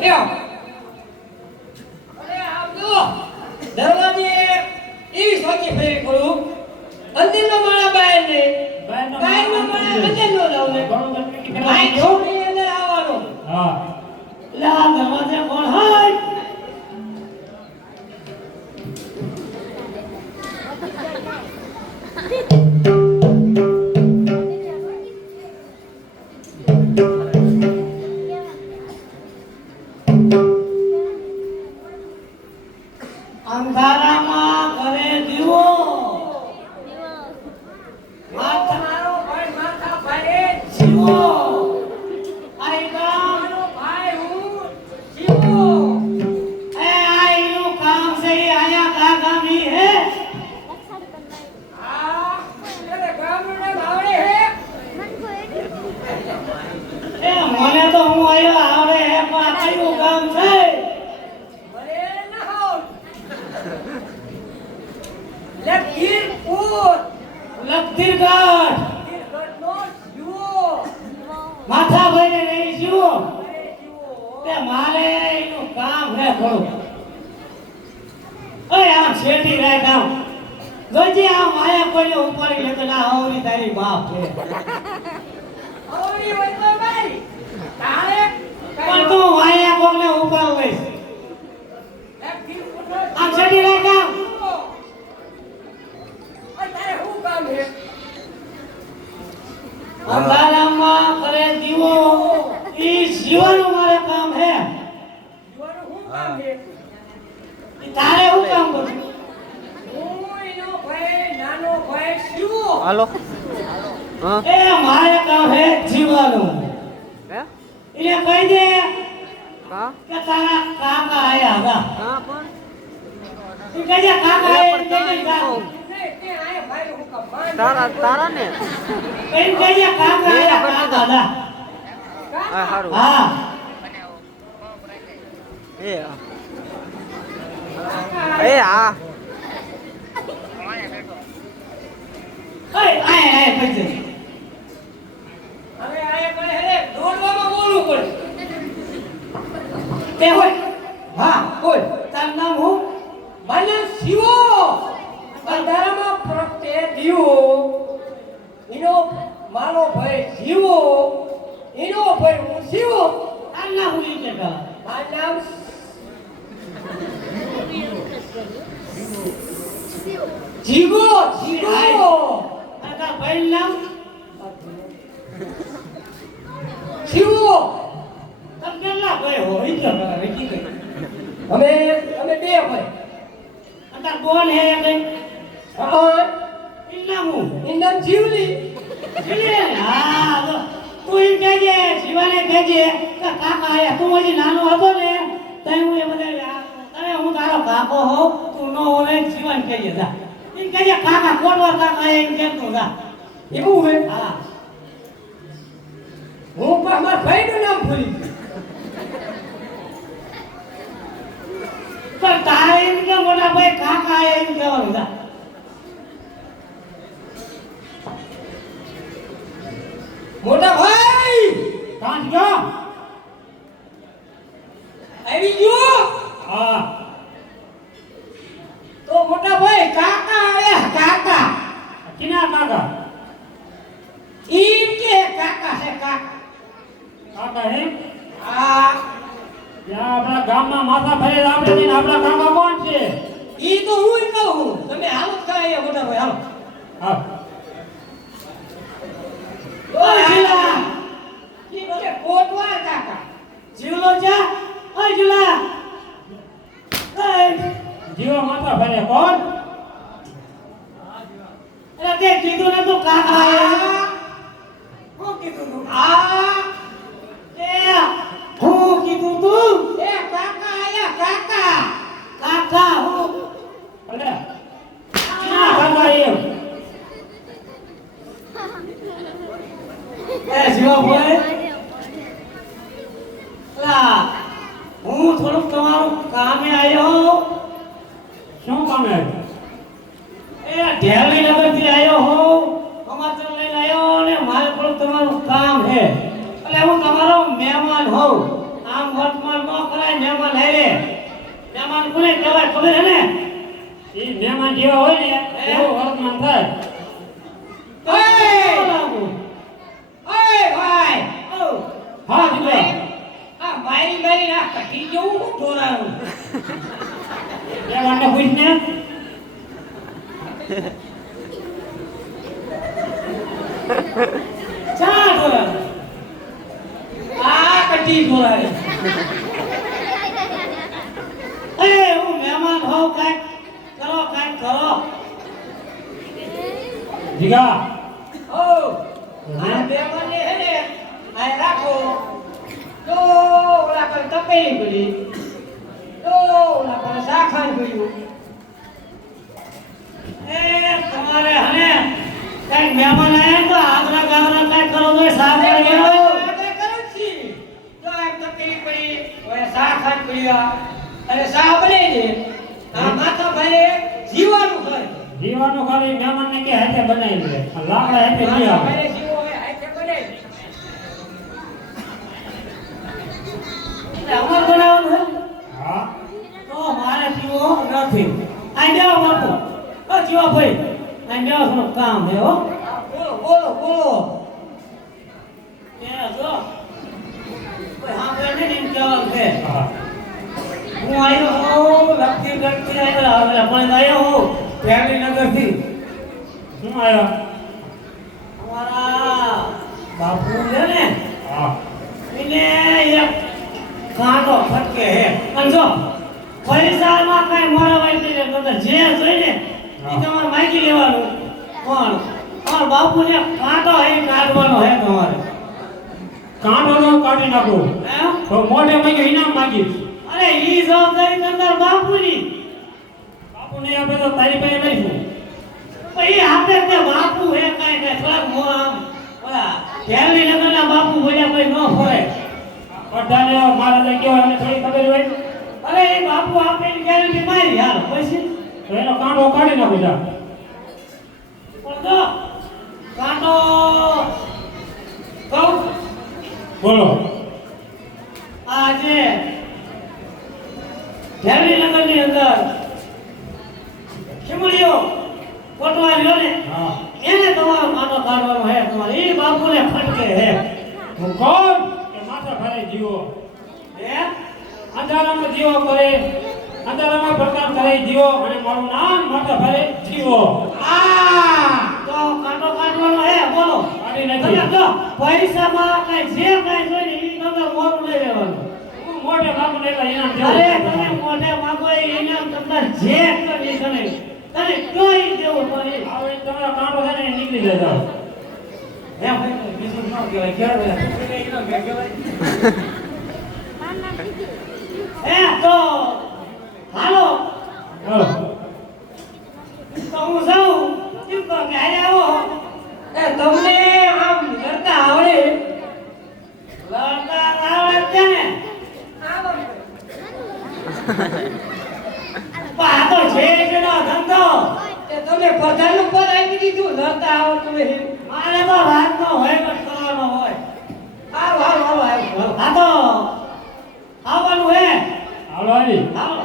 કેમ અરે આવજો દરવાજે એવી સોચી ફેરી કરું અંદરનો માળા બહાર ને બહારનો માળા અંદરનો લાવ ને ભાઈ છોકરી અંદર આવવાનો હા લા દરવાજે કોણ હાય અંધારામાં કરે દીવો માથાનો ભાઈ માથા ભાઈ જીવો આઈ ગામનો ભાઈ હું જીવો એ આઈનું કામ છે આયા કાકાની હે આ મેરે ગામનું નામ આવડે હે એ મને તો હું આયો આવડે હે પણ કયું કામ છે લખતીરગઢ નો જીવો માથા ભાઈને નહીં જીવો તે મારે એનું કામ હે થોડું ઓય આ છેટી રહે કામ ગજી આ માયા પડ્યો ઉપાડી લેતો ના આવરી તારી બાપ છે આવરી હોય તો ભાઈ તારે પણ તું માયા કોને ઉપાડ લઈશ આ છેટી રહે કામ અંધારામાં કરે દીવો ઈ જીવનનું મારે કામ હે જીવનનું શું કામ હે તારે શું કામ કરું હું એનો ભાઈ નાનો ભાઈ શિવો હાલો હા એ મારે કામ હે જીવનનું હે એટલે કહી દે કા કે તારા કાકા આયા હતા હા પણ તું કહેજે કાકા આયા તારા ને એમ કહેજે કાકા આયા કાકા હતા હા હારું હા એ હા ઓય આય પછી હવે આય પડે હે દોડવામાં બોલવું પડે તે હોય હા બોલ તારું નામ હું મને શિવો અંધારામાં પ્રગટે દીવો એનો મારો ભાઈ શિવો એનો ભાઈ હું શિવો તારું નામ હું કે મારું નામ જીવો જીવો તારા ભાઈ નામ શિવો તમે કેટલા ભાઈ હો ઈ કે વેચી ગઈ અમે બે ભાઈ અંતર કોણ હે કે હા ઇન્નામ જીવલી જીવલી હા તો તું ઈ કહેજે જીવાને કહેજે કે કાકા આયા તું હજી નાનો હતો ને તઈ હું એ બધા તને હું તારો કાકો હો તું નો ઓલે જીવન કહેજે જા ઈ કહેજે કાકા કોડવા કાકા આયા એમ કેમ તું જા એવું હે હા હું પણ મારા ભાઈનું નામ ભૂલી ગયો પણ તારે એમ કે મોટા ભાઈ કાકા આયા એમ કહેવાનું જા મોટા ભાઈ કાં ગયો આવી ગયો હા તો મોટા ભાઈ કાકા આયા કાકા કિના કાકા ઈ કે કાકા છે કાકા કાકા હે આ ત્યાં આપણા ગામમાં માથા ફરે આપણે ને આપણા કાકા કોણ છે ઈ તો હું કહું તમે હાલો કાયા મોટા ભાઈ હાલો હા ઓય જીલા ઈ કે કોટવા કાકા જીવલો જા ઓય જીલા ઓય જીવો માથા ફરે કોણ અરે તે કીધું ને તો કાકા આયા હું કીધું તું આ એ હું કીધું તું એ કાકા આયા કાકા કાકા હું અરે ના કાકા એમ એ જીવા બોલે લા હું થોડુંક તમારું કામે આવ્યો શું કામે એ ઢેરલી નગરથી આવ્યો હું સમાચાર લઈને આવ્યો ને મારે થોડુંક તમારું કામ છે એટલે હું તમારો મહેમાન હોઉં આમ વર્તમાન ન કરાય મહેમાન હારે મહેમાન કોને કહેવાય ખબર હે ને ઈ મહેમાન જેવા હોય ને એવું વર્તમાન થાય. ઓય ભાઈ ઓ હા જીગા. આ મારી ના કટી જેવું હું ઢોરાયું એ વાંટે પૂછ ને. ચા ઢોરાયું આ કટી ઢોરાયું હું મહેમાન હોઉં કાંઈક કરો જીગા. ઓ આ મહેમાનને હે ને આ રાખો તો ઓલા પર તપેલી પડી તો ઓલા પર શાખાન પડ્યું તમારે હને કઈ મહેમાન આયા તો આગરા ગાગરા કઈ કરો તો સાગર ગયો આપણે કરું છી તો એક તપેલી પડી ઓય શાખાન પડ્યા અને શાહ બને છે આ માથા ભાઈ જીવાનું ઘર જીવાનું ખાલી મહેમાન ને કે હાથે બનાવી લે. લાકડા હાથે લઈ આવે. ભાઈ જીવો હોય હાથે બનાવી અમાર બનાવવાનું હે હા. તો મારે જીવો નથી આ જાઓ બાપુ ઓ જીવો ભાઈ આ જાઓ થોડું કામ હે હો બોલો એ જો કોઈ સાંભળે નહીં એમ જવાબ છે હા. હું આવ્યો હું લખતી આવ્યો હવે પણ આવ્યો હું નગરથી શું આયો? અમારા બાપુ છે ને હા. એને એક કાંટો ફટકે હે અને જો પૈસામાં કઈ મોડા વાઈ દે તો જે જોઈને એ તમારે માગી લેવાનું પણ બાપુને કાંટો હે કાઢવાનો હે તમારે કાંટો નો કાઢી નાખો હે તો મોઢે માં ઇનામ માંગીશ. અરે ઈ જવાબદારી તમાર બાપુની બાપુને આપણે તો તારી પાસે લઈશું. પછી આપણે તે બાપુ હે કઈ થોડાક મોમ ઓલા પહેલી નગરના બાપુ બોલ્યા કોઈ ન ફરે બધાને મહારાજે કેવા એને થોડી ખબર હોય. અરે એ બાપુ આપેલી ગેરંટી મારી હાલ પછી તો એનો કાંટો કાઢી નાખો જા. પણ જો કાંટો કહું બોલો. આજે નગરની અંદર ખીમડીઓ કોટવા રહ્યો ને હા. એને તમારો કાંટો કાઢવાનો હે તમારે એ બાપુને ફટકે હે હું કોણ કે માથા ભારે જીવો હે અંધારામાં જીવો કરે અંધારામાં પ્રકાશ કરે જીવો અને મારું નામ માથા ભારે જીવો. તો કાંટો કાઢવાનો હે બોલો કાઢી તમે નાખી. જો પૈસામાં કઈ જે કઈ જોઈને ઈ તમે મોરું લઈ લેવાનું હું મોઢે માગું એટલે ઇનામ અરે દેવું. તમે મોઢે માગો એ ઇનામ તમને જે કરી તને કોઈ દેવું પડે આવે તમારો કાંટો થાય ને નીકળી જાય. હે ભાઈ બીજું ન કહેવાય કહેવાય હે તો હાલો ચાલો. તો હું જાઉં કેમ કહો કે આજે આવો એ તમને આમ લડતા આવડે છે ને આ તો છે એનો ધંધો એ તમે પ્રધાનનું પદ આપી દીધું લડતા આવડતું નહીં મારે તો રાતનો હોય પણ કરવાનો હોય હાલો આ તો આવવાનું હે હાલો આવી. હાલો